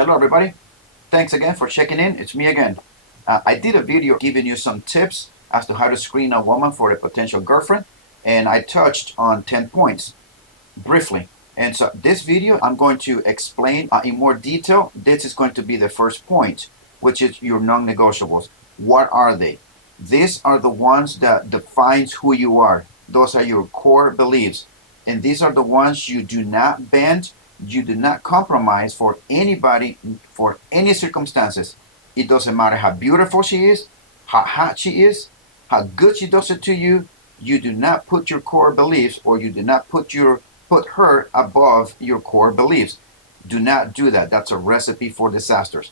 Hello, everybody. Thanks again for checking in. It's me again. I did a video giving you some tips as to how to screen a woman for a potential girlfriend, and I touched on 10 points briefly. And so this video, I'm going to explain in more detail. This is going to be the first point, which is your non-negotiables. What are they? These are the ones that defines who you are. Those are your core beliefs. And these are the ones you do not bend, you do not compromise for anybody, for any circumstances. It doesn't matter how beautiful she is, how hot she is, how good she does it to you. You do not put your core beliefs, or you do not put her above your core beliefs. Do not do that. That's a recipe for disasters.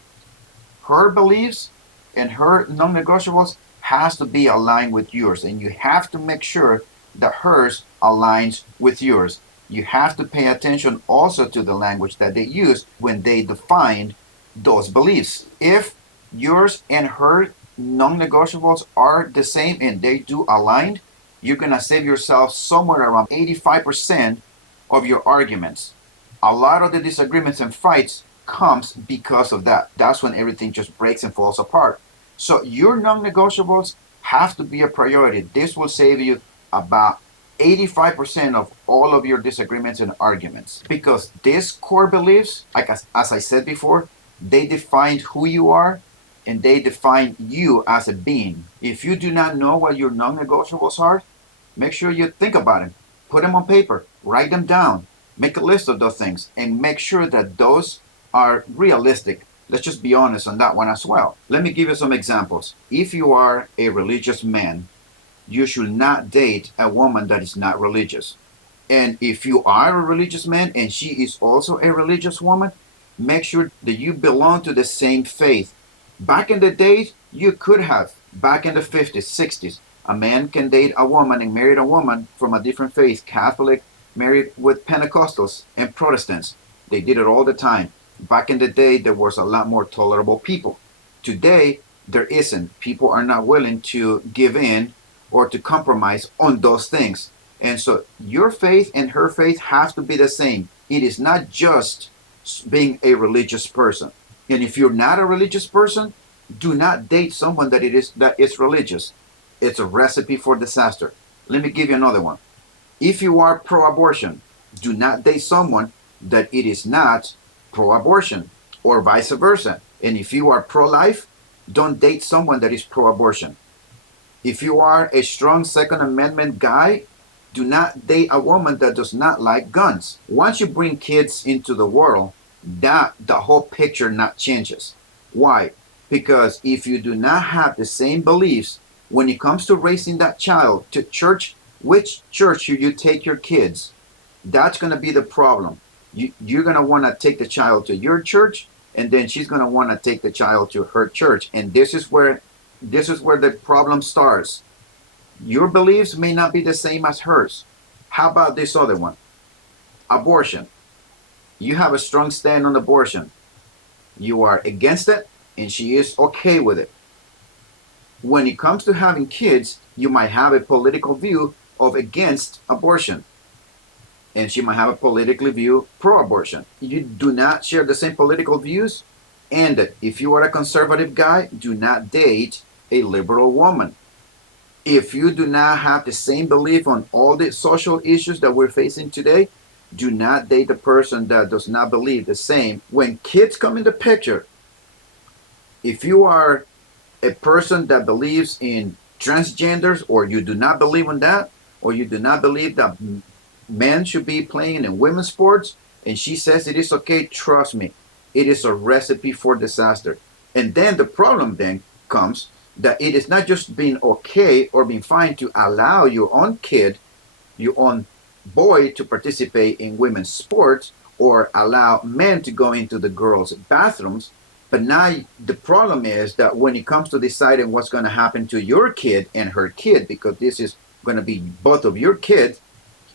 Her beliefs and her non-negotiables has to be aligned with yours, and you have to make sure that hers aligns with yours. You have to pay attention also to the language that they use when they define those beliefs. If yours and her non-negotiables are the same and they do align, you're going to save yourself somewhere around 85% of your arguments. A lot of the disagreements and fights comes because of that. That's when everything just breaks and falls apart. So your non-negotiables have to be a priority. This will save you about 85% of all of your disagreements and arguments, because these core beliefs, like as I said before, they define who you are and they define you as a being. If you do not know what your non-negotiables are, make sure you think about them. Put them on paper, write them down, make a list of those things, and make sure that those are realistic. Let's just be honest on that one as well. Let me give you some examples. If you are a religious man, you should not date a woman that is not religious. And if you are a religious man and she is also a religious woman, make sure that you belong to the same faith. Back in the days, you could have, back in the 50s, 60s, a man can date a woman and marry a woman from a different faith, Catholic, married with Pentecostals and Protestants. They did it all the time. Back in the day, there was a lot more tolerable people. Today, there isn't. People are not willing to give in or to compromise on those things. And so your faith and her faith have to be the same. It is not just being a religious person. And if you're not a religious person, do not date someone that is religious. It's a recipe for disaster. Let me give you another one. If you are pro-abortion, do not date someone that it is not pro-abortion, or vice versa. And if you are pro-life, don't date someone that is pro-abortion. If you are a strong Second Amendment guy, do not date a woman that does not like guns. Once you bring kids into the world, the whole picture not changes. Why? Because if you do not have the same beliefs when it comes to raising that child to church, which church should you take your kids? That's going to be the problem. You're going to want to take the child to your church, and then she's going to want to take the child to her church. And this is where the problem starts. Your beliefs may not be the same as hers. How about this other one? Abortion. You have a strong stand on abortion. You are against it, and she is okay with it. When it comes to having kids, you might have a political view of against abortion, and she might have a political view pro-abortion. You do not share the same political views, and if you are a conservative guy, do not date a liberal woman. If you do not have the same belief on all the social issues that we're facing today, do not date a person that does not believe the same. When kids come in the picture, if you are a person that believes in transgenders, or you do not believe in that, or you do not believe that men should be playing in women's sports, and she says it is okay, trust me, it is a recipe for disaster. And then the problem then comes that it is not just being okay or being fine to allow your own kid, your own boy, to participate in women's sports, or allow men to go into the girls' bathrooms. But now the problem is that when it comes to deciding what's going to happen to your kid and her kid, because this is going to be both of your kids,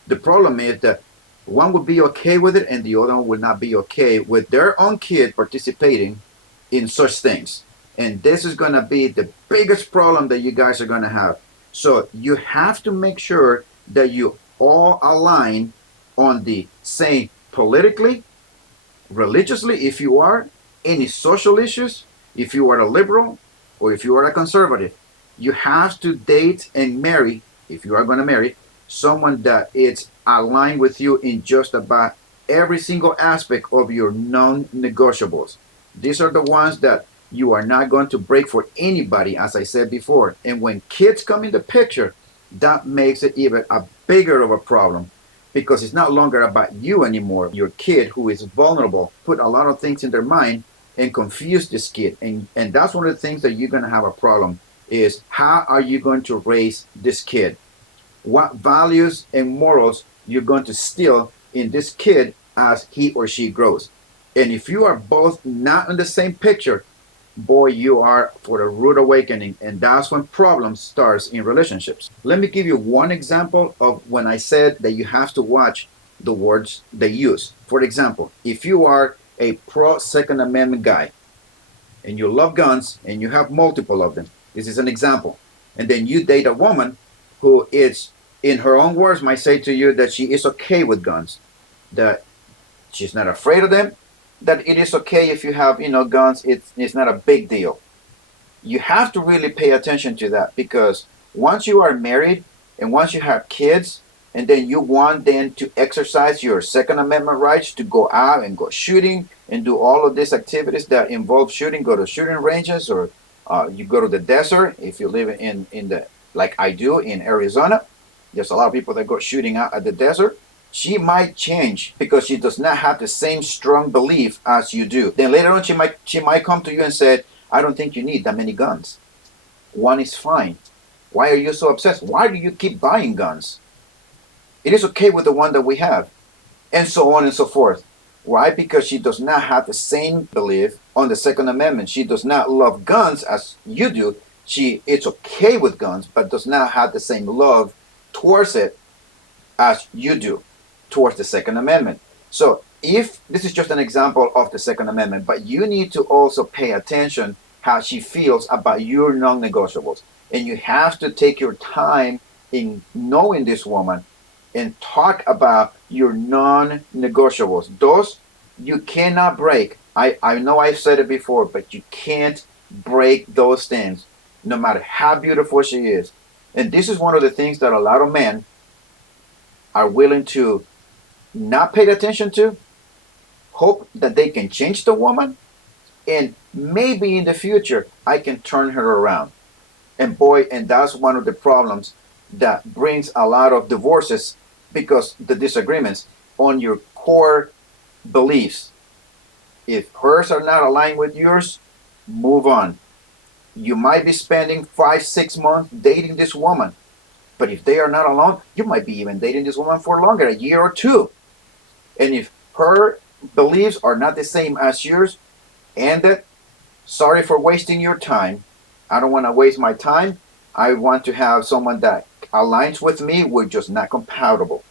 the problem is that one would be okay with it and the other one would not be okay with their own kid participating in such things. And this is going to be the biggest problem that you guys are going to have. So you have to make sure that you all align on the same politically, religiously, if you are, any social issues, if you are a liberal or if you are a conservative, you have to date and marry, if you are going to marry, someone that is aligned with you in just about every single aspect of your non-negotiables. These are the ones that you are not going to break for anybody, as I said before. And when kids come in the picture, that makes it even a bigger of a problem because it's not longer about you anymore. Your kid, who is vulnerable, put a lot of things in their mind and confuse this kid. And that's one of the things that you're going to have a problem is how are you going to raise this kid? What values and morals you're going to still in this kid as he or she grows. And if you are both not in the same picture, boy, you are for a rude awakening, and that's when problems starts in relationships. Let me give you one example of when I said that you have to watch the words they use. For example, if you are a pro Second Amendment guy and you love guns and you have multiple of them, this is an example, and then you date a woman who is, in her own words, might say to you that she is okay with guns, that she's not afraid of them, that it is okay if you have, guns. It's not a big deal. You have to really pay attention to that because once you are married and once you have kids, and then you want then to exercise your Second Amendment rights to go out and go shooting and do all of these activities that involve shooting, go to shooting ranges, or you go to the desert if you live in the, like I do in Arizona. There's a lot of people that go shooting out at the desert. She might change because she does not have the same strong belief as you do. Then later on, she might come to you and say, I don't think you need that many guns. One is fine. Why are you so obsessed? Why do you keep buying guns? It is okay with the one that we have. And so on and so forth. Why? Because she does not have the same belief on the Second Amendment. She does not love guns as you do. It's okay with guns, but does not have the same love towards it as you do towards the Second Amendment. So if this is just an example of the Second Amendment, but you need to also pay attention how she feels about your non-negotiables. And you have to take your time in knowing this woman and talk about your non-negotiables. Those you cannot break. I know I've said it before, but you can't break those things, no matter how beautiful she is. And this is one of the things that a lot of men are willing to not pay attention to, hope that they can change the woman, and maybe in the future I can turn her around. And boy, and that's one of the problems that brings a lot of divorces, because the disagreements on your core beliefs. If hers are not aligned with yours, move on. You might be spending 5-6 months dating this woman, but if they are not alone, you might be even dating this woman for longer, a year or two. And if her beliefs are not the same as yours, end it. Sorry for wasting your time. I don't want to waste my time. I want to have someone that aligns with me. We're just not compatible.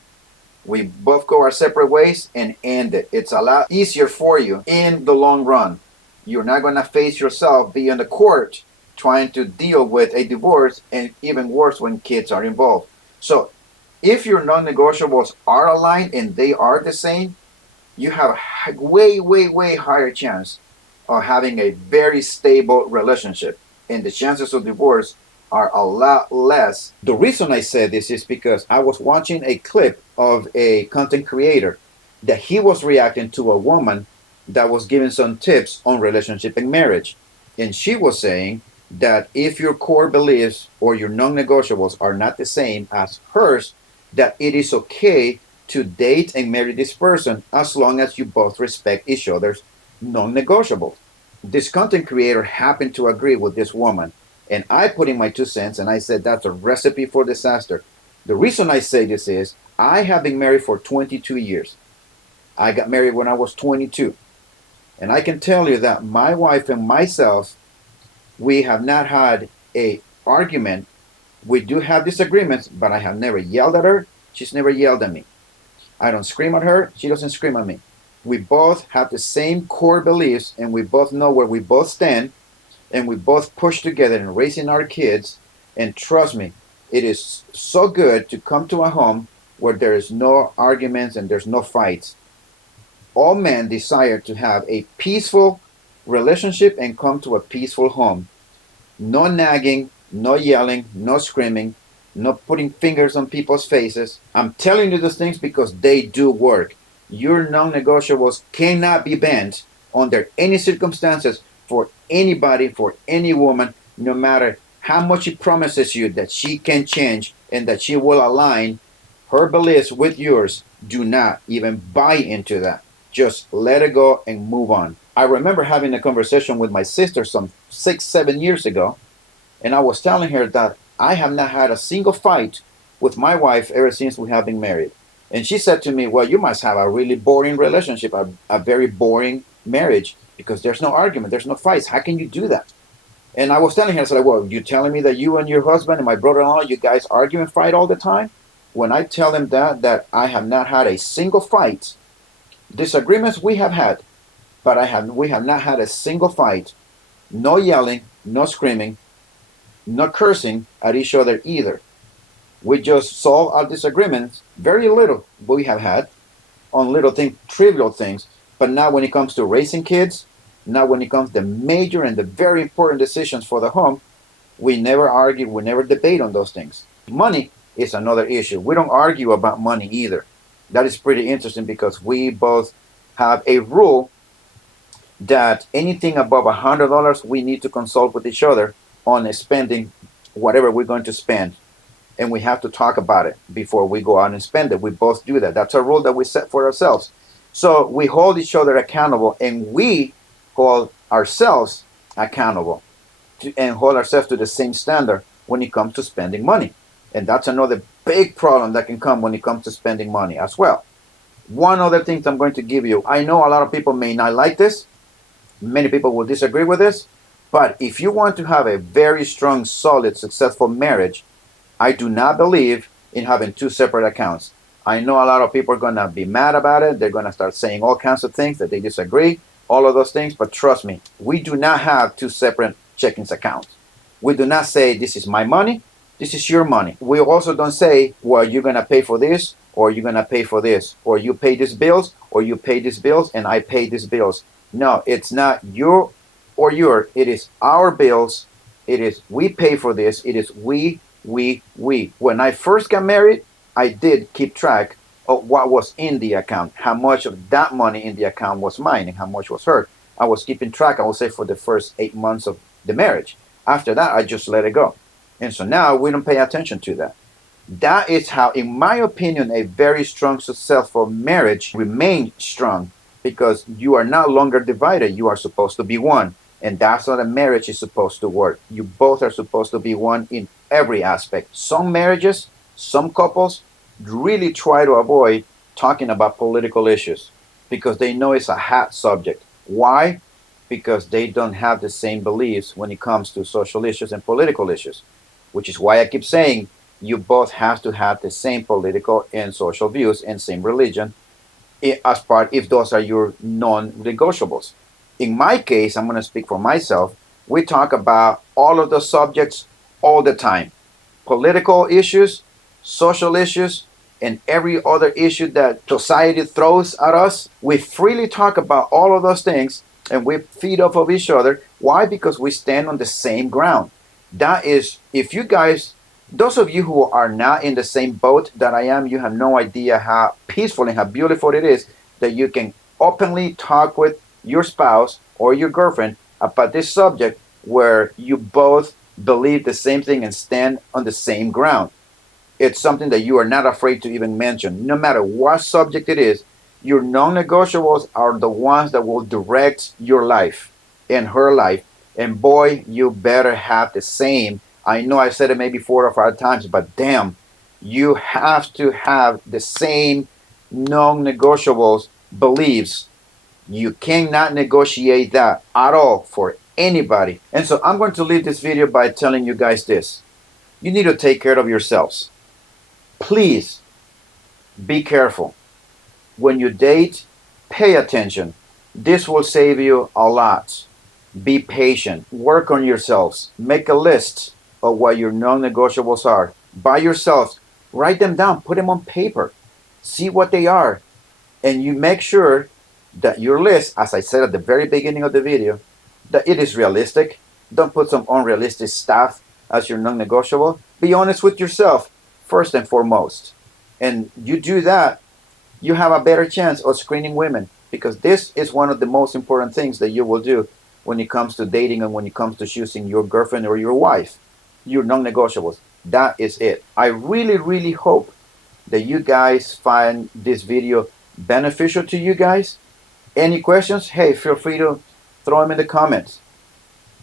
We both go our separate ways and end it. It's a lot easier for you in the long run. You're not going to face yourself, be in the court trying to deal with a divorce, and even worse when kids are involved. So if your non-negotiables are aligned and they are the same, you have a way, way, way higher chance of having a very stable relationship. And the chances of divorce are a lot less. The reason I said this is because I was watching a clip of a content creator that he was reacting to a woman that was giving some tips on relationship and marriage. And she was saying that if your core beliefs or your non-negotiables are not the same as hers, that it is okay to date and marry this person as long as you both respect each other's non-negotiables. This content creator happened to agree with this woman, and I put in my 2 cents and I said that's a recipe for disaster. The reason I say this is I have been married for 22 years. I got married when I was 22. And I can tell you that my wife and myself, we have not had a argument. We do have disagreements, but I have never yelled at her. She's never yelled at me. I don't scream at her. She doesn't scream at me. We both have the same core beliefs, and we both know where we both stand, and we both push together in raising our kids. And trust me, it is so good to come to a home where there is no arguments and there's no fights. All men desire to have a peaceful relationship and come to a peaceful home. No nagging, no yelling, no screaming, no putting fingers on people's faces. I'm telling you these things because they do work. Your non-negotiables cannot be bent under any circumstances for anybody, for any woman, no matter how much she promises you that she can change and that she will align her beliefs with yours. Do not even buy into that. Just let it go and move on. I remember having a conversation with my sister some 6, 7 years ago, and I was telling her that I have not had a single fight with my wife ever since we have been married. And she said to me, "Well, you must have a really boring relationship, a very boring marriage, because there's no argument, there's no fights. How can you do that?" And I was telling her, I said, "Well, you telling me that you and your husband and my brother-in-law, you guys argue and fight all the time?" When I tell him that I have not had a single fight, disagreements we have had, but we have not had a single fight. No yelling, no screaming, no cursing at each other either. We just solve our disagreements, very little we have had, on little things, trivial things, but not when it comes to raising kids, not when it comes to the major and the very important decisions for the home. We never argue, we never debate on those things. Money is another issue. We don't argue about money either. That is pretty interesting because we both have a rule that anything above $100 we need to consult with each other on spending whatever we're going to spend, and we have to talk about it before we go out and spend it. We both do that. That's a rule that we set for ourselves. So we hold each other accountable, and we hold ourselves accountable and hold ourselves to the same standard when it comes to spending money. And that's another big problem that can come when it comes to spending money as well. One other thing I'm going to give you, I know a lot of people may not like this, many people will disagree with this, but if you want to have a very strong, solid, successful marriage, I do not believe in having two separate accounts. I know a lot of people are going to be mad about it. They're going to start saying all kinds of things that they disagree, all of those things. But trust me, we do not have two separate checking accounts. We do not say, this is my money, this is your money. We also don't say, well, you're going to pay for this, or you're going to pay for this, or you pay these bills, or you pay these bills, and I pay these bills. No, it's not your or your. It is our bills. It is we pay for this. It is we. When I first got married, I did keep track of what was in the account, how much of that money in the account was mine and how much was hers. I was keeping track, I would say, for the first 8 months of the marriage. After that, I just let it go. And so now we don't pay attention to that. That is how, in my opinion, a very strong, successful marriage remains strong, because you are no longer divided. You are supposed to be one. And that's how a marriage is supposed to work. You both are supposed to be one in every aspect. Some marriages, some couples really try to avoid talking about political issues because they know it's a hot subject. Why? Because they don't have the same beliefs when it comes to social issues and political issues, which is why I keep saying you both have to have the same political and social views and same religion as part, if those are your non-negotiables. In my case, I'm going to speak for myself. We talk about all of those subjects all the time. Political issues, social issues, and every other issue that society throws at us. We freely talk about all of those things and we feed off of each other. Why? Because we stand on the same ground. That is, if you guys, those of you who are not in the same boat that I am, you have no idea how peaceful and how beautiful it is that you can openly talk with your spouse or your girlfriend about this subject where you both believe the same thing and stand on the same ground. It's something that you are not afraid to even mention. No matter what subject it is, your non-negotiables are the ones that will direct your life and her life. And boy, you better have the same. I know I said it maybe 4 or 5 times, but damn, you have to have the same non-negotiables beliefs. You cannot negotiate that at all for anybody. And so I'm going to leave this video by telling you guys this. You need to take care of yourselves. Please be careful. When you date, pay attention. This will save you a lot. Be patient. Work on yourselves. Make a list of what your non-negotiables are. By yourselves. Write them down. Put them on paper. See what they are. And you make sure that your list, as I said at the very beginning of the video, that it is realistic. Don't put some unrealistic stuff as your non-negotiable. Be honest with yourself first and foremost. And you do that, you have a better chance of screening women, because this is one of the most important things that you will do when it comes to dating and when it comes to choosing your girlfriend or your wife. Your non-negotiables. That is it. I really, really hope that you guys find this video beneficial to you guys. Any questions? Hey, feel free to throw them in the comments.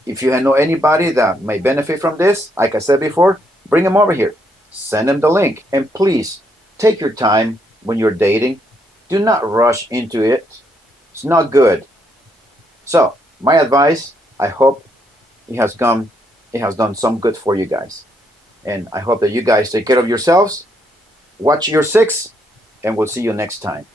If you know anybody that may benefit from this, like I said before, bring them over here. Send them the link. And please, take your time when you're dating. Do not rush into it. It's not good. So, my advice, I hope it has done some good for you guys. And I hope that you guys take care of yourselves. Watch your six, and we'll see you next time.